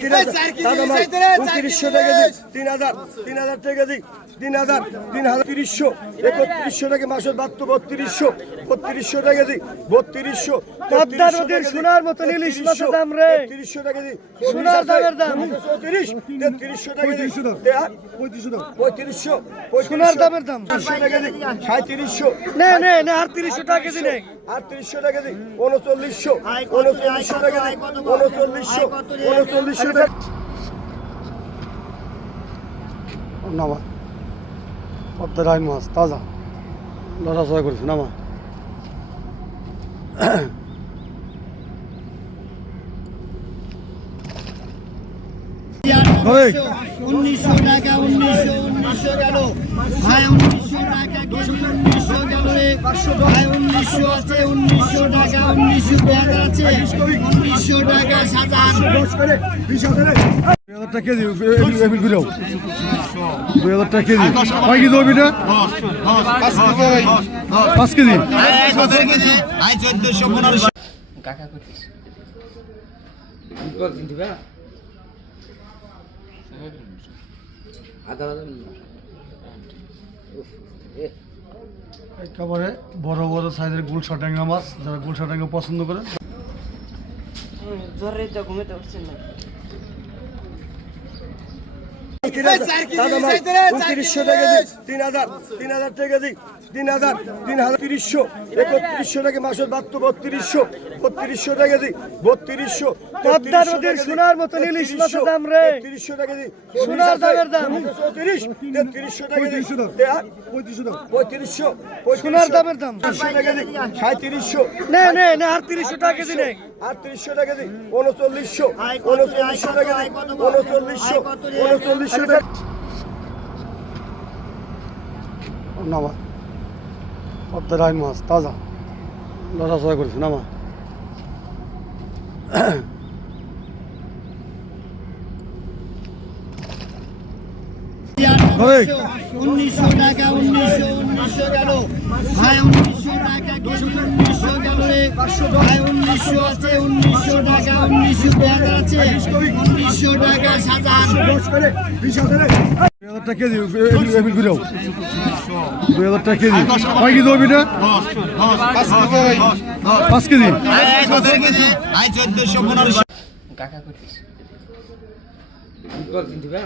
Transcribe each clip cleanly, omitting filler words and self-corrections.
2900 টাকা দিই 3000 টাকা দিই 3000 3300 3100 টাকা মাসের বাদ তো 3200 টাকা দিই 3200 পদ্মার নদীর সোনার মতো ইলিশ মাছের দাম রে 3300 টাকা দিই সোনার দামের দাম 3300 টাকা দিই 3500 সোনার দামের দাম 300 টাকা দিই 3700 নে 3800 টাকা দিন 3800 টাকা দিই 3900 টাকা দিই 3900 টাকা নামা পদ্মার আইন মাছ তাজা লড়াচড়া করেছে নামা উনিশশো টাকা 1900 গেল ভাই 1900 টাকা কেজি 1900 গেল রে ভাই 1900 আছে 1900 টাকা 1900 টাকা আছে 1900 টাকা 2000 টাকা কেজি এবিল ঘুরেও 2000 টাকা কেজি কয় কেজি হবে এটা 5 কেজি আই 1415 কাকা করতেছ কত দিন দিবা একেবারে বড় বড় সাইজের গুলশা ট্যাংরা মাছ যারা গুলশা ট্যাংরা পছন্দ করে জ্বরে তো ঘুমাতে পারছেন না 2900 টাকা দিই 3000 টাকা দিই 3300 3100 টাকা মাসের বাদ তো 3200 টাকা দিই 3200 পদ্মার নদীর সোনার মতো ইলিশ মাছের দাম রে 3300 টাকা দিই সোনার দামের দাম 3300 টাকা দিই 3500 সোনার দামের দাম 300 টাকা দিই 3700 নে 3800 টাকা দিন 3800 টাকা দিই 3900 টাকা দিই 3900 টাকা নামা পদ্মার আইন মাছ তাজা লড়াচড়া করেছে নামা উনিশশো টাকা 1900 গেল ভাই 1900 টাকা কেজি 1900 গেল রে ভাই 1900 আছে 1900 টাকা 1900 টাকা আছে 1900 টাকা 2000 টাকা কেজি এবিল ঘুরেও 2000 টাকা কেজি কয় কেজি হবে এটা 5 কেজি আই 1415 কাকা করতেছ কত দিন দিবা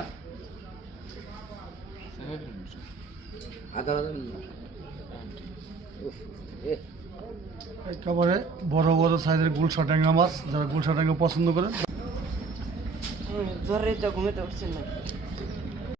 একেবারে বড় বড় সাইজের গুলশা ট্যাংরা মাছ যারা গুলশা ট্যাংরা পছন্দ করে জ্বরে তো ঘুমাতে পারছেন না